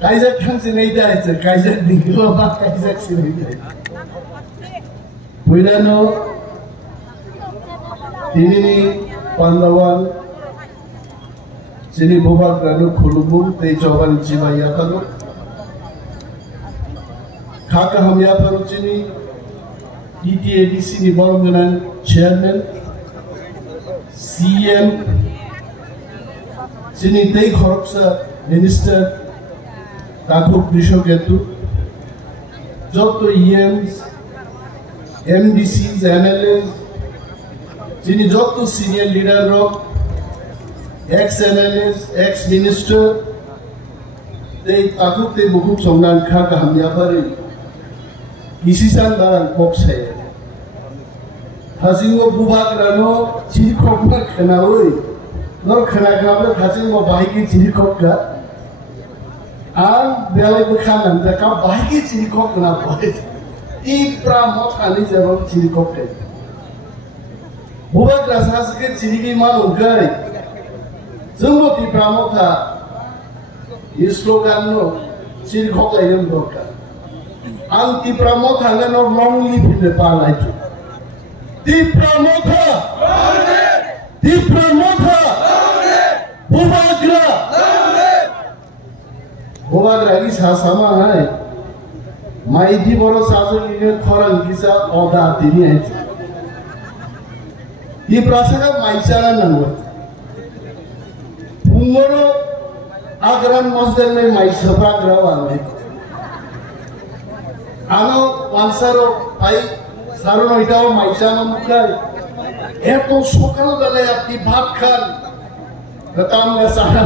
Kaizak thansi nahi dahi kaizak dikho ba kaizak sinai dahi. Puirano tinini Pandawan sini bobak ranu khulubung tei coban jiwa yakalo khaka hamya paru sini DTADC ni Bolonganan chairman CM sini tei khoroksa minister Tathuk Bishoketu joto EMs MDCs MLAs sini joto senior leader ro ex-MLAs, ex-minister, they Tathuk te buku songnan khaka hamya pari isisan barang box hai. Hasingo bubak rano chirikok na khana oi, nor khana khana hasingo bahiki chirikok ka, an belai bukhanan jaka bahiki chirikok na boy. Ipra mot khani jabo chirikok ka. Bubak rasas ke chiriki manu gai. Zumbuti pramotha slogan no chirikok lain dorkar. Anti pramotha ngano long live in the palai. Ti pramotha, bubagra is hasama hai. Mai di boro sazo liye thoran kisa oda dini hai. Ti prasaka maisara nango. Umuro agran masjid में माइसा पागरा वाले आनो वांसारो आई सारो नोइटाओ माइसा में मुकाय तो सोकरो दले अपनी भाग खान बताम ने सारा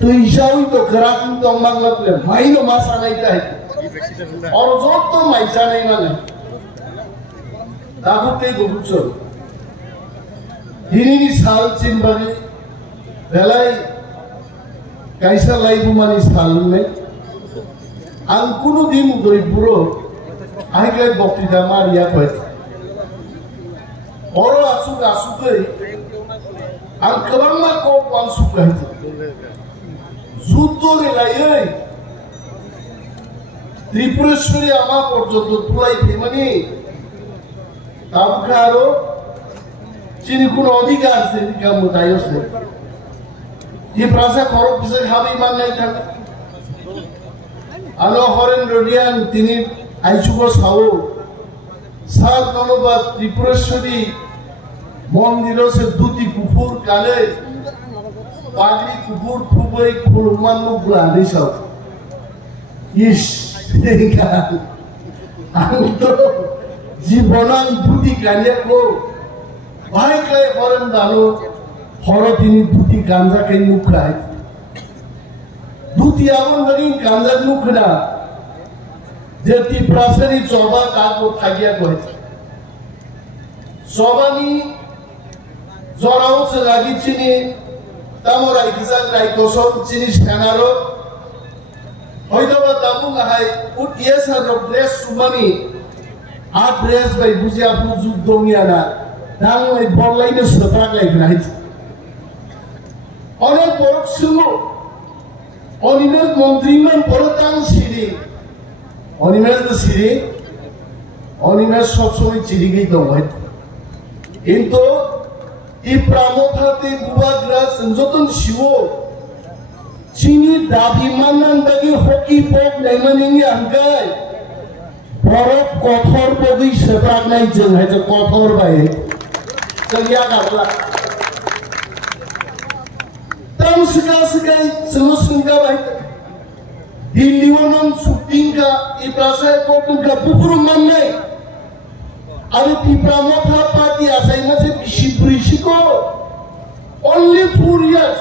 तो ईशावी तो कराकुं तो मंगलत ले माइनो मासा नहीं था और जो तो माइसा नहीं ना ले दाबुते गुबुचो हिनी साल चिन बने Belai kaisa laibu mani salun ne angkunu dimu doi buro ahikai bokti damar ya koi oro asuk asukai angkabangma ko wan sukai zuto re lai Tripureshwari ama porjoto tulai themani tabkaro chini kuno adhikar se kamu dayos ne ये प्रासा खरब किसे खाबी मान नहीं था आलो हरेन रोडियान तिनी आइचुको Sao सात नलबा त्रिपुरेश्वरी मंदिरों से दूती कुकुर काले पागली कुकुर फुबई खुलमान नु बुलानी साओ इस देखा अंतो जीवनान दूती काले को भाई के हरेन दालो Horo tini duti ganja ke nukrai, duti awan lagi ganja nukra, jadi prasari coba kago thagia koi, coba ni zorau se lagi cini, tamorai kisah rai kosong cini skanaro, hoidoba tamu ngahai, utiasa dress sumani, dress by buzia buzu dongiana, dang by bolai ne sotrak like night. Orang porok semua, orang menteriman porotang siri, orang itu siri, orang sosok ciri gitu kan. Itu di pramukhate bubagra senjata siwo, cini dabi manan bagi hoki pop lemon ini angkai, porok kotor bagi sebrak naik jeng aja kotor baik, kerja karla. Tam sekai semua baik. Di liwanan sutinga iprasa kotun ka bukuru manai. Ada di pramotha party asai masih bisi ko. Only 4 years.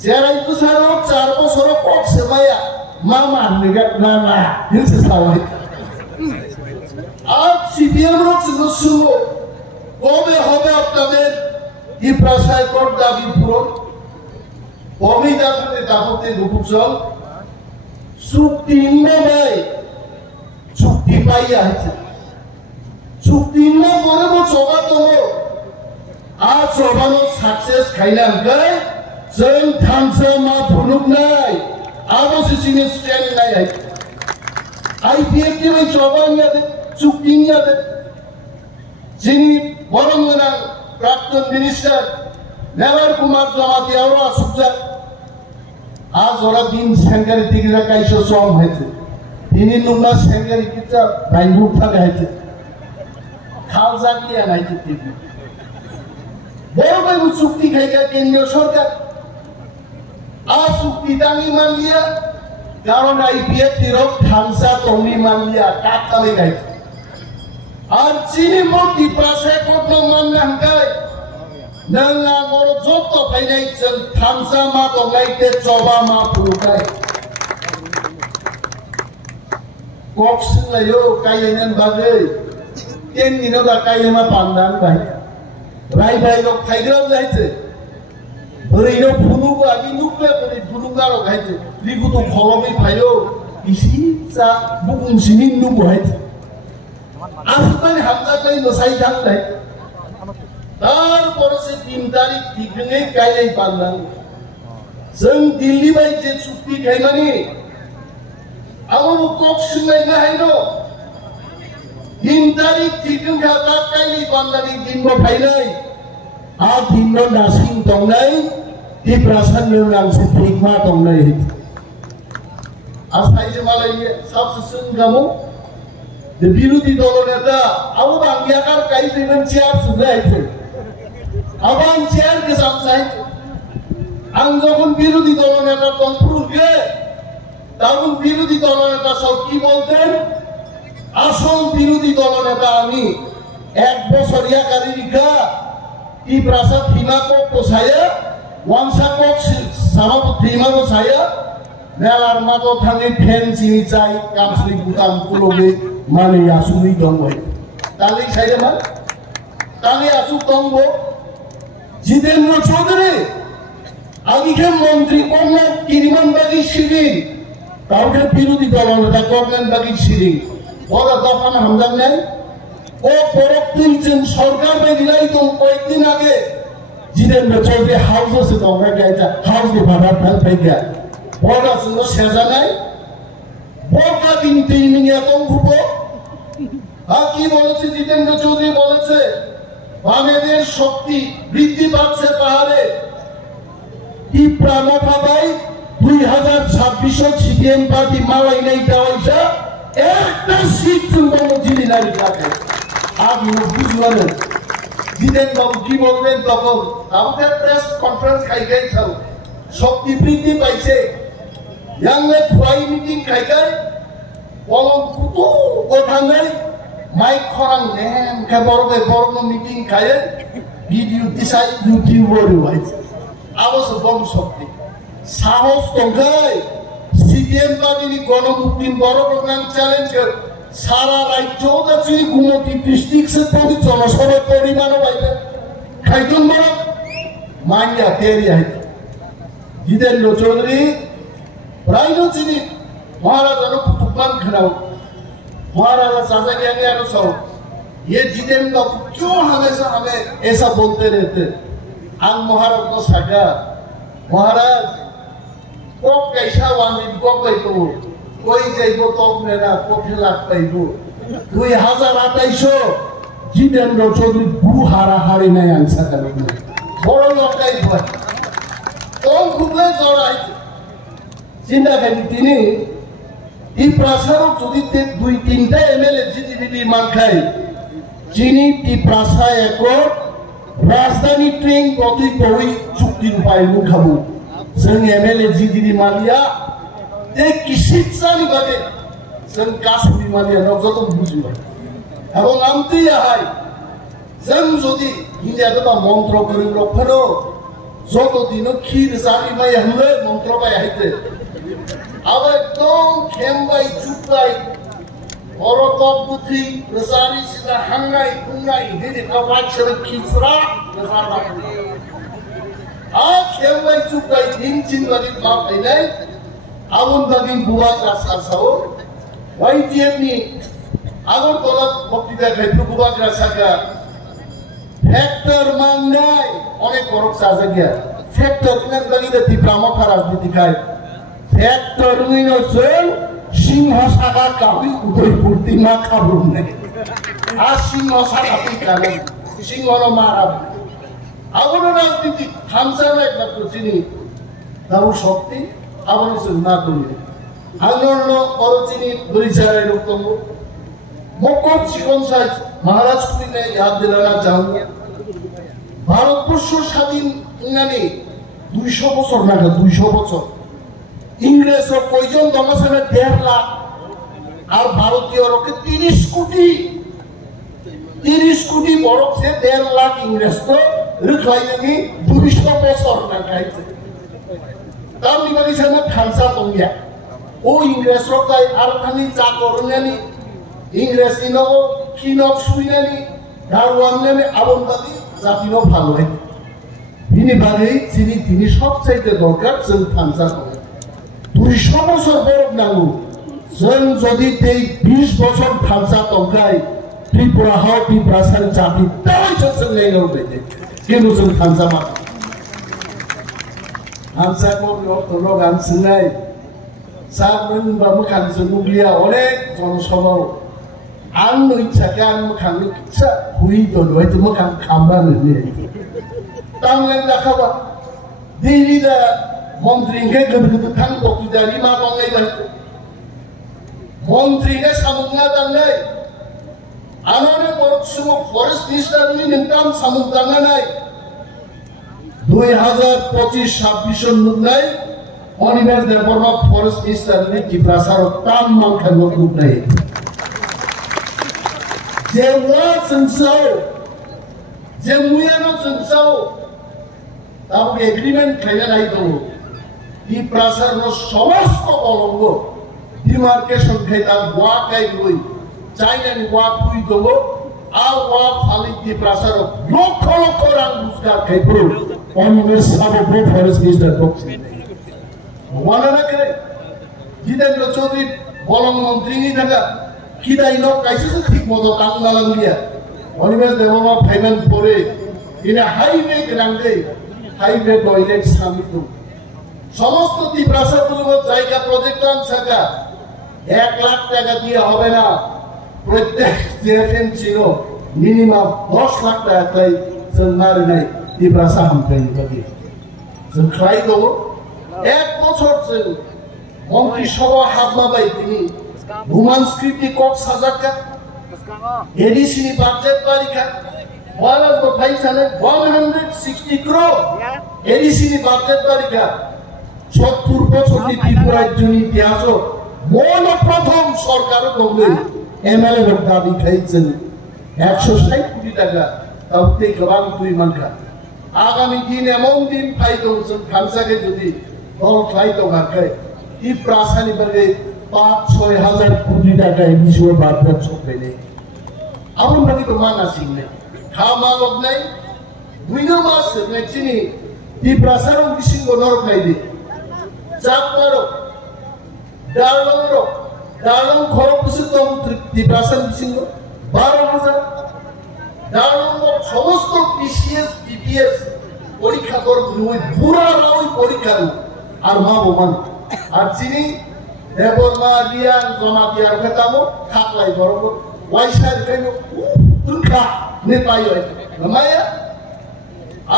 Jara itu sarok 4 bosor kok semaya. Mama negat nana. Ini sesawai. Ab CPM rok semua. Kobe hobe apnader iprasa kot dabi puron. Kami dapat dapatkan bukusol, sukti mai, sukti payah. Sukti mai boleh coba tu, coba no sukses kainan kai, जों थांसो मा फुलुगनाय आबोसो सिने stand नाय IPF के भाई चौबांग याद चुक्तिंग याद जिनी बरंगना प्राक्तन minister never Kumar जमाती और सुजा आज और दिन सेंगर तिगरा काइशो सोम है दिन नुमा सेंगर कितना राइंडू था गए थे खालसा किया नहीं थे तिगरा बड़ों में वो चुक्ति खाएगा केंद्र सरकार आज चुक्ति दांगी मान लिया कारण आईपीएफ तिरोक थांसा तोमी मान लिया काटा में गए और चीनी मोटी प्रासे कोट में मानने हम गए नंगा मोर जोत तो पहले चल थांसा मा तो गए ते चौबा मा पुरुकाय कोक्स लायो कायेनन बागे केन दिनो दा कायेमा पांदान भाई भाई लोग खाइग्राम जायचे ओरैनो फुनुगो आदि नुक्ले बोरै फुनुगारो गायचे लिगु तो खलमि फायो इसी सा बुकुंसिनि नुगो हायचे आसुतानि हामजा कई नसाई जांलाय तार परसे 3 तारिख दिगने गायलाय पांदां जों Delhi by J चुक्ति गायमानि Amo Coke सुनाय ना हायनो 3 तारिख दिगन खाता गायलाय पांदानि दिनबो फायनाय आ दिनो नासिं दंनाय दिप्रासान नोंनां से प्रिकमा दंनाय आसाइजे मालाय सबसे सुंगामो The বিরোধী দলনেতা আবু বাংলাকার কাইতেন চেয়ার সুগাইছে আবান চেয়ার কে সামসাই আং যখন বিরোধী দলনেতা তংপুরকে তখন বিরোধী দলনেতা সব কি বলতেন আসল বিরোধী দলনেতা আমি এক বছরিয়া কারিকা ই প্রাসাদ থিমাকো পোসায়া ওয়ানসাকো সামাপো থিমাকো সায়া মেলার মাতো থাঙ্গে ফেন চিনি চাই কামসলি বুতাম কুলোবে माने आसुनि दंगो ताली साइडे मा ताली आसु दंगो जितेंद्र चौधरी आगिखे मंत्री कमला किरिमान बागी शिरिं ताउके बिरोधी दलनेता कमलान बागी शिरिं ओरा दफान हमजां নাই ও পরক্তিন চেন সরকার মে দিলাই তো কয়েকদিন আগে জিতেন্দ্র চৌধুরী হাউসে দংরা গাইতা হাউস কে ভাড়া ফেল পাইগা বড়া সুনো সেজা নাই বড়া দিন তিনিয়া তো ঘুরবো কি বলেছে জিতেন্দ্র চৌধুরী বলেছে বামেদের শক্তি বৃদ্ধি পাচ্ছে পাহাড়ে কি প্রাণপাবাই 2026 সিপিএম পার্টি মালাই নাই দেওয়াইছা একটা সিট চুনবঙ্গ জিলি নারী থাকে আমি বুঝলাম জিতেন বাবু কি বলবেন তখন আমাদের প্রেস কনফারেন্স খাইগাই খাও শক্তি বৃদ্ধি পাইছে ইয়াংলে খুয়াই মিটিং খাইগাই বলম কুতু গোঠাঙ্গাই মাইক খরাং নেম কে বড়বে বড় মিটিং খায় ভিডিও দিছাই ইউটিউবার হইছে আবস বম শক্তি সাহস দংখাই সিপিএম পার্টিনি গণমুক্তির বড় প্রোগ্রাম চ্যালেঞ্জ সারা রাজ্য আছে গুমতি ডিস্ট্রিক্টে প্রতি জনসভার পরিমাণ বাইরে খাইতন বড় মাইয়া তেরি আইছে জিতেন্দ্র চৌধুরী রাজনীতি महाराजा कुतुबमान खराब महाराजा साजा ज्ञानी आरो ये जितेंद्र क्यों हमेशा हमें ऐसा बोलते रहते आं महाराज को सागा महाराज को कैसा वाली को तो कोई जाइबो तो मेरा कोठे लाख पाइबो 2028 जितेंद्र चौधरी गु हारा हारी नहीं आंसर करेंगे बड़ो लोकाई हुआ तो खुले जड़ाई चिंता करी तिनी ই প্রাসারক যদি 2-3টা এমএলএ জিটিভি মান খাই চিনি টি প্রাসা এক রাজধানী ট্রেন গতি কই চুক্তি উপায় মুখাবু जों एमएलए জিটিভি মালিয়া তে কিসিতসানি বাদে जों কাসবি মালিয়া নজত বুঝিব এবং আমতি হাই जों যদি হিন্দিয়াটা মন্ত্র করি রফানো যত দিন ক্ষীর জানি মাই হলে মন্ত্র পাই আইতে अब एकदम खेमबाय चुपबाय औरतों बुद्धि रसारी सीधा हंगाई कुंगाई हिंदी कबाड़ चले खिसरा रसारा आप खेमबाय चुपबाय दिन चिन वाली बात नहीं अब उन बाकी बुआ का सासाओ वही जेबनी अगर तोला वक्ति का कहते बुआ का साका फैक्टर मांगाई अनेक औरत साजा गया factor ngan bagi de diploma paras dikai factor ngino chen singha saga kabi udoi purtima kabun nai singha saga pikane singha marab agono রাজনীতি থামসানা একটা চিনি তাও শক্তি আবার না করি আন্দোলন অরচিনি দরিচারের রকম মকর চিকন সাইজ মহারাজ কুইনে ইয়াদ দিলানা চাহুঙ্গা ভারতবর্ষ স্বাধীন ইংরানি 200 বছর না 200 বছর ইংরেজ কয়জন দমাসনে 1.5 লাখ আর ভারতীয় রকে 30 কোটি বরফ সে 1.5 লাখ ইংরেজ তো রিখলাইনি 200 বছর না খাইছে তাম নিবারি সামনে খানসা দঙ্গিয়া ও ইংরেজ রকাই আর খানি চা করনানি ইংরেজ ইনো কিনক সুইনানি দারওয়াননে আবনবাদি জাতিনো ভালো হয় তিনি বাড়ি তিনি সবচাইতে দরকার जों খানসা করে 200 বছর বরফ নাঙ্গু जों যদি 20 বছর খানসা দঙ্গাই ত্রিপুরা হাও ত্রিপুরাসার জাতি তাই जों নেইনো বেদে কিন্তু जों খানসা মা খানসা কো লোক আনসিনাই সাবন বা মুখানসা মুগলিয়া অনেক জনসভাও আন ইচ্ছাকে আন মুখানি ইচ্ছা হুই তো হয়তো মুখান খামবানো নেই তাংলেন দেখাবা দিল্লিতে মন্ত্রীকে গদগদ থাং বকিদারি মা বাংলাই বাই মন্ত্রীকে সামুঙ্গা দাঙ্গাই আননে পরশুম ফরেস্ট মিনিস্টারনি নিমতাম সামুঙ্গা নাই 2025-26 নুনাই অনিমেষ দেববর্মা ফরেস্ট মিনিস্টারনি ত্রিপুরাসার তাম মাংখান গ্রুপ নাই যে ওয়া संसाव যে মুয়ানো संसाव তাও এগ্রিমেন্ট খাইনা নাই তো ই প্রাসার নো সমস্ত কলঙ্গ ডিমার্কেশন খাইতা ওয়া কাই লই চাইনানি ওয়া পুই দবো আর ওয়া ফালি দি প্রাসার লক্ষ লক্ষ রাং রোজগার খাইবো অনিমেষ সাবো ফরেস্ট মিনিস্টার বক্স ওয়ানা না কে জিতেন্দ্র চৌধুরী বলং মন্ত্রী নি থাকা কিদাই নো কাইছে ঠিক মতো কাম নালাঙ্গিয়া অনিমেষ দেবমা ফাইনাল পরে ইনা হাইওয়ে গ্রান্ডে হাইওয়ে টয়লেট সামিত সমস্ত ত্রিপ্রাসাদগুলো জায়গা প্রজেক্ট আনসাকা 1 লাখ টাকা দিয়ে হবে না প্রত্যেক জেএফএম ছিল মিনিমাম 10 লাখ টাকা তাই জন্মার নাই ত্রিপ্রাসাদ হামপাই বাকি जों খাই দেব 1 বছর মন্ত্রিসভা হাবমাবাই তিনি ভূমান স্ক্রিপ্টি কক সাজাকা এডিসি বাজেট বারিকা ওয়ালা তো ভাই সালে 160 crore এডিসি বাজেট বারিকা 70 বছর ত্রিপুরার জন্য ইতিহাস মূল প্রথম সরকার দঙ্গে এমএলএ এর দাবি খাইছেন 160 কোটি টাকা তাওতে গবাং দুই মানকা আগামী দিন এমন দিন ফাইদো जों খানসাকে যদি দল ফাইদো গায় ই প্রাসানি বলে 5-6 হাজার কোটি টাকা ইস্যু বাদরা চলবে না আপন বাকি তো মানা সিং নাই খামা লোক নাই দুইনো মাস নেচিনি ই প্রাসারং বিসিং নরক নাই দে চাপমারো দারলং খরচ তো ই প্রাসার বিসিং 12000 দারলং সমস্ত পিসিএস পিপিএস পরীক্ষা কর ওই পুরা ওই পরীক্ষা আর মা বোমান আর চিনি দেবরমা রিয়ান জমা দিয়ার কথামো থাকলাই বরং ওয়াইসার কেন তুকা নে পাই হয় মায়া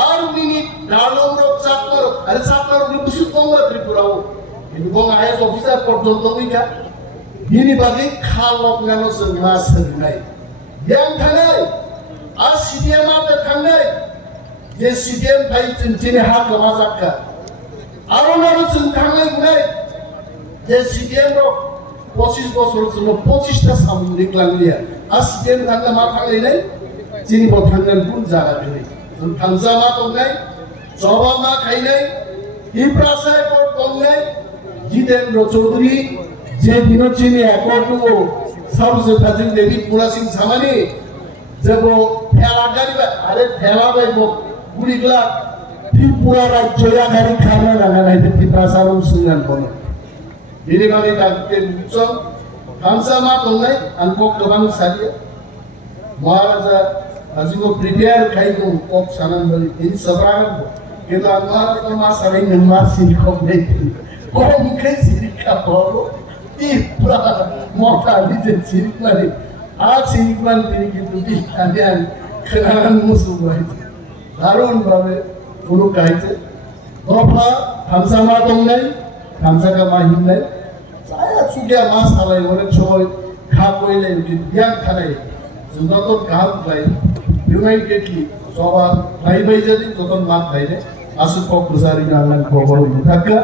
আর মিনিট দারলং চাপমারো আর চাপমারো বিশুদ্ধ কম ত্রিপুরাও কিন্তু কোন আইএস অফিসার পর্যন্ত উইকা বিনি বাকি খালক নানো সঙ্গা সঙ্গাই ইয়াং থানাই আর সিডিএম আতে থানাই যে সিডিএম ভাই চিনচিনে হাত জমা যাকা আরো নানো থানাই নাই যে সিডিএম র 25 বছর জন্য 25টা সামরিক লাগলিয়া আর সিডিএম থানা মা থাকলে নাই চিনি বথাঙ্গান কোন জায়গা ধরে থানজা মা তো নাই জবা মা খাই নাই ই প্রাসায় তো নাই জিতেন্দ্র চৌধুরী যে দিন চিনি একটু सबसे थाजिन देवी पूरा सिंह सामानी जब वो फैला गाड़ी में अरे फैला में वो पूरी गला फिर पूरा राज्य या गाड़ी खाना लगा नहीं थी प्रासारों सुनने बोले ini kami takkan muncul hamsa mat online angkok kebang saja maharaja azimu prepare kai tu kok sanan bali ini seberang কিন্তু আমার তো মাছ আমি মাছ সিরিকম নেই কম খেয়ে সিরিকা হলো পুরা মোটা নিজের সিরিক মানে আর সিরিক মান তিনি কিন্তু বিজ্ঞান খেলান মুসুম হয়েছে দারুণ ভাবে পুরো গাইছে দফা হামসা মা দং নাই হামসা কা মা হিম নাই saya sudah masalah oleh coy খাবই নাই বিয়ান খানাই যত গাল গাই ইউনাইটেডলি সবার ভাই ভাই যদি যত মাত ভাইরে আসুক কক্সবাজারি নাম খবর থাকা